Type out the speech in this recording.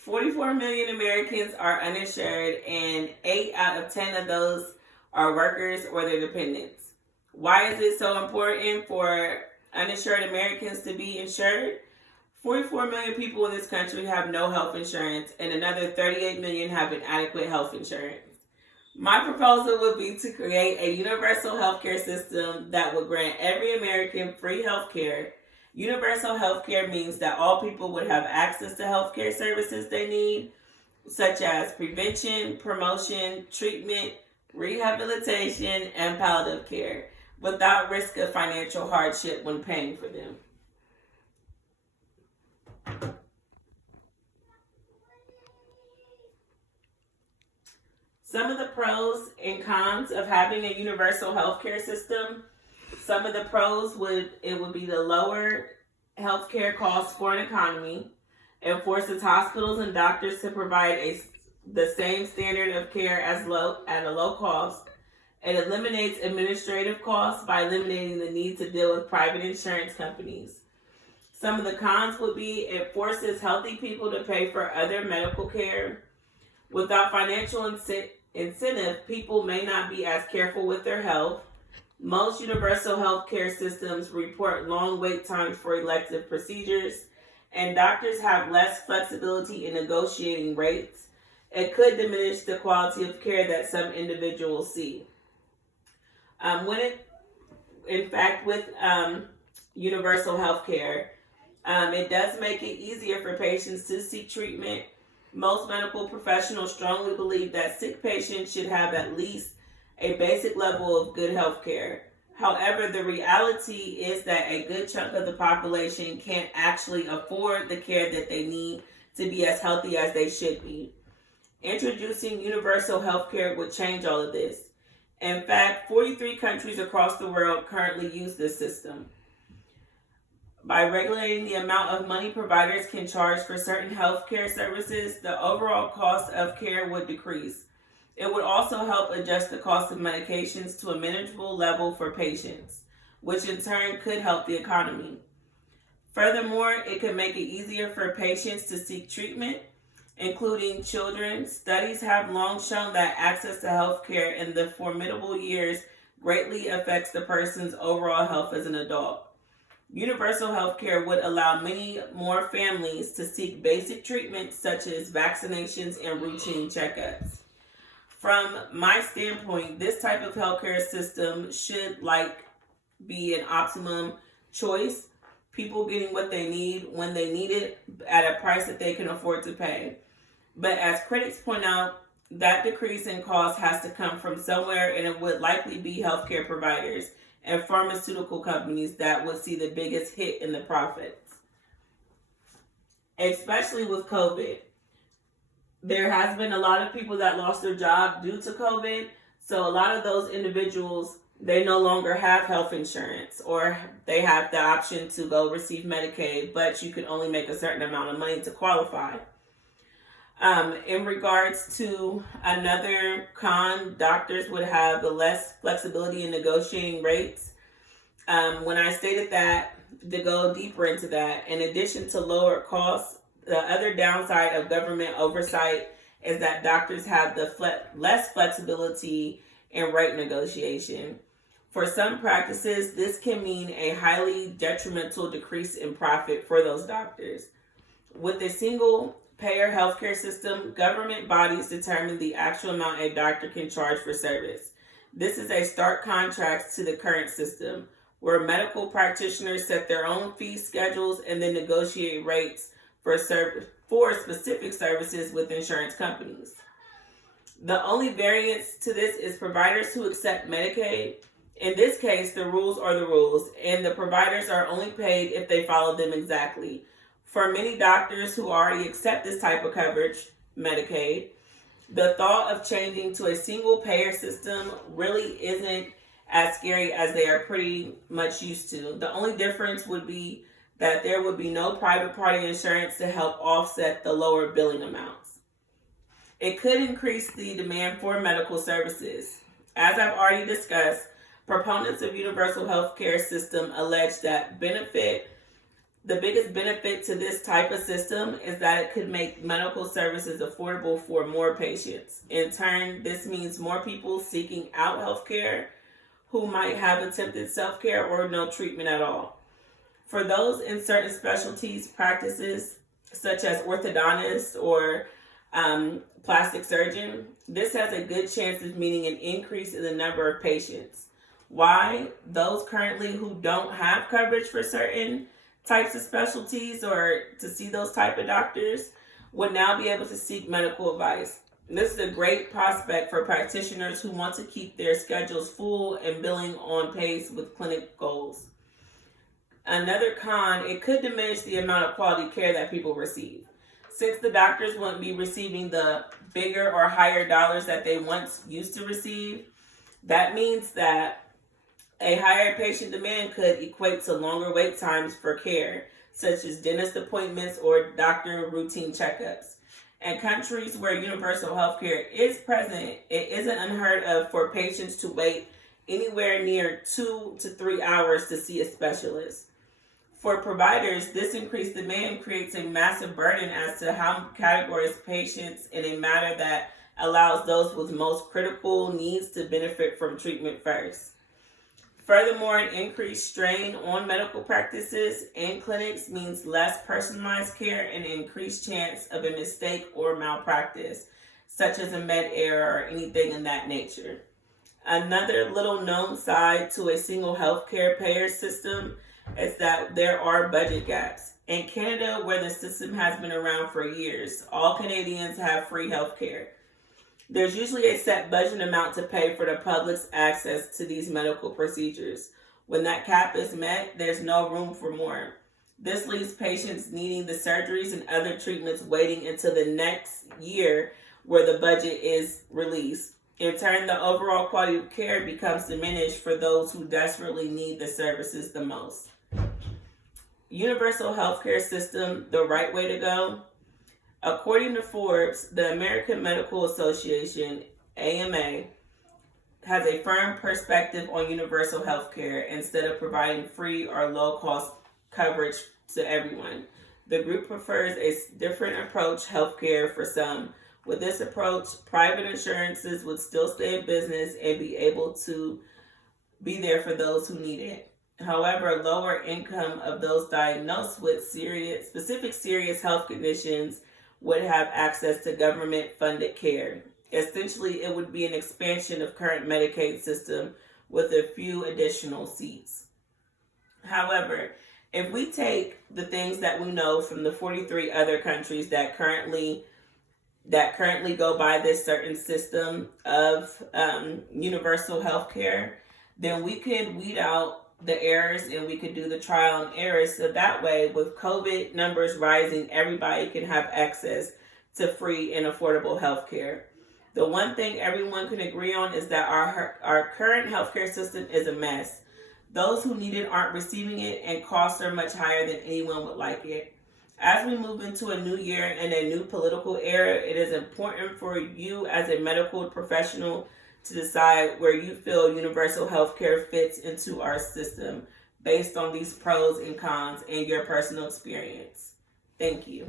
44 million Americans are uninsured, and 8 out of 10 of those are workers or their dependents. Why is it so important for uninsured Americans to be insured? 44 million people in this country have no health insurance, and another 38 million have inadequate health insurance. My proposal would be to create a universal healthcare system that would grant every American free healthcare. Universal healthcare means that all people would have access to healthcare services they need, such as prevention, promotion, treatment, rehabilitation, and palliative care, without risk of financial hardship when paying for them. Some of the pros and cons of having a universal healthcare system. Some of the pros would be the lower healthcare costs for an economy. It forces hospitals and doctors to provide the same standard of care at a low cost. It eliminates administrative costs by eliminating the need to deal with private insurance companies. Some of the cons would be it forces healthy people to pay for other medical care. Without financial incentive, people may not be as careful with their health. Most universal healthcare systems report long wait times for elective procedures, and doctors have less flexibility in negotiating rates. It could diminish the quality of care that some individuals see. With universal healthcare, it does make it easier for patients to seek treatment. Most medical professionals strongly believe that sick patients should have at least a basic level of good health care. However, the reality is that a good chunk of the population can't actually afford the care that they need to be as healthy as they should be. Introducing universal health care would change all of this. In fact, 43 countries across the world currently use this system. By regulating the amount of money providers can charge for certain healthcare services, the overall cost of care would decrease. It would also help adjust the cost of medications to a manageable level for patients, which in turn could help the economy. Furthermore, it could make it easier for patients to seek treatment, including children. Studies have long shown that access to health care in the formidable years greatly affects the person's overall health as an adult. Universal health care would allow many more families to seek basic treatments such as vaccinations and routine checkups. From my standpoint, this type of healthcare system should be an optimum choice. People getting what they need when they need it at a price that they can afford to pay. But as critics point out, that decrease in cost has to come from somewhere, and it would likely be healthcare providers and pharmaceutical companies that would see the biggest hit in the profits. Especially with COVID. There has been a lot of people that lost their job due to COVID. So a lot of those individuals, they no longer have health insurance, or they have the option to go receive Medicaid, but you can only make a certain amount of money to qualify. In regards to another con, doctors would have the less flexibility in negotiating rates. When I stated that, to go deeper into that, in addition to lower costs, the other downside of government oversight is that doctors have the less flexibility in rate negotiation. For some practices, this can mean a highly detrimental decrease in profit for those doctors. With a single payer healthcare system, government bodies determine the actual amount a doctor can charge for service. This is a stark contrast to the current system, where medical practitioners set their own fee schedules and then negotiate rates for specific services with insurance companies. The only variance to this is providers who accept Medicaid. In this case, the rules are the rules, and the providers are only paid if they follow them exactly. For many doctors who already accept this type of coverage, Medicaid, the thought of changing to a single payer system really isn't as scary as they are pretty much used to. The only difference would be that there would be no private party insurance to help offset the lower billing amounts. It could increase the demand for medical services. As I've already discussed, proponents of universal health care system allege that benefit The biggest benefit to this type of system is that it could make medical services affordable for more patients. In turn, this means more people seeking out healthcare who might have attempted self-care or no treatment at all. For those in certain specialties, practices such as orthodontist or plastic surgeon, this has a good chance of meaning an increase in the number of patients. Why? Those currently who don't have coverage for certain types of specialties or to see those type of doctors would now be able to seek medical advice. This is a great prospect for practitioners who want to keep their schedules full and billing on pace with clinic goals. Another con, it could diminish the amount of quality care that people receive. Since the doctors wouldn't be receiving the bigger or higher dollars that they once used to receive, that means that a higher patient demand could equate to longer wait times for care, such as dentist appointments or doctor routine checkups. In countries where universal health care is present, it isn't unheard of for patients to wait anywhere near 2 to 3 hours to see a specialist. For providers, this increased demand creates a massive burden as to how categorize patients in a manner that allows those with most critical needs to benefit from treatment first. Furthermore, an increased strain on medical practices and clinics means less personalized care and an increased chance of a mistake or malpractice, such as a med error or anything in that nature. Another little known side to a single healthcare payer system is that there are budget gaps. In Canada, where the system has been around for years, all Canadians have free healthcare. There's usually a set budget amount to pay for the public's access to these medical procedures. When that cap is met, there's no room for more. This leaves patients needing the surgeries and other treatments waiting until the next year where the budget is released. In turn, the overall quality of care becomes diminished for those who desperately need the services the most. Universal healthcare system, the right way to go? According to Forbes, the American Medical Association, AMA, has a firm perspective on universal health care instead of providing free or low-cost coverage to everyone. The group prefers a different approach healthcare for some. With this approach, private insurances would still stay in business and be able to be there for those who need it. However, lower income of those diagnosed with specific serious health conditions would have access to government-funded care. Essentially, it would be an expansion of current Medicaid system with a few additional seats. However, if we take the things that we know from the 43 other countries that currently go by this certain system of universal health care, then we could weed out the errors and we could do the trial and errors. So that way, with COVID numbers rising, everybody can have access to free and affordable health care. The one thing everyone can agree on is that our current healthcare system is a mess. Those who need it aren't receiving it, and costs are much higher than anyone would like it. As we move into a new year and a new political era, it is important for you as a medical professional to decide where you feel universal health care fits into our system based on these pros and cons and your personal experience. Thank you.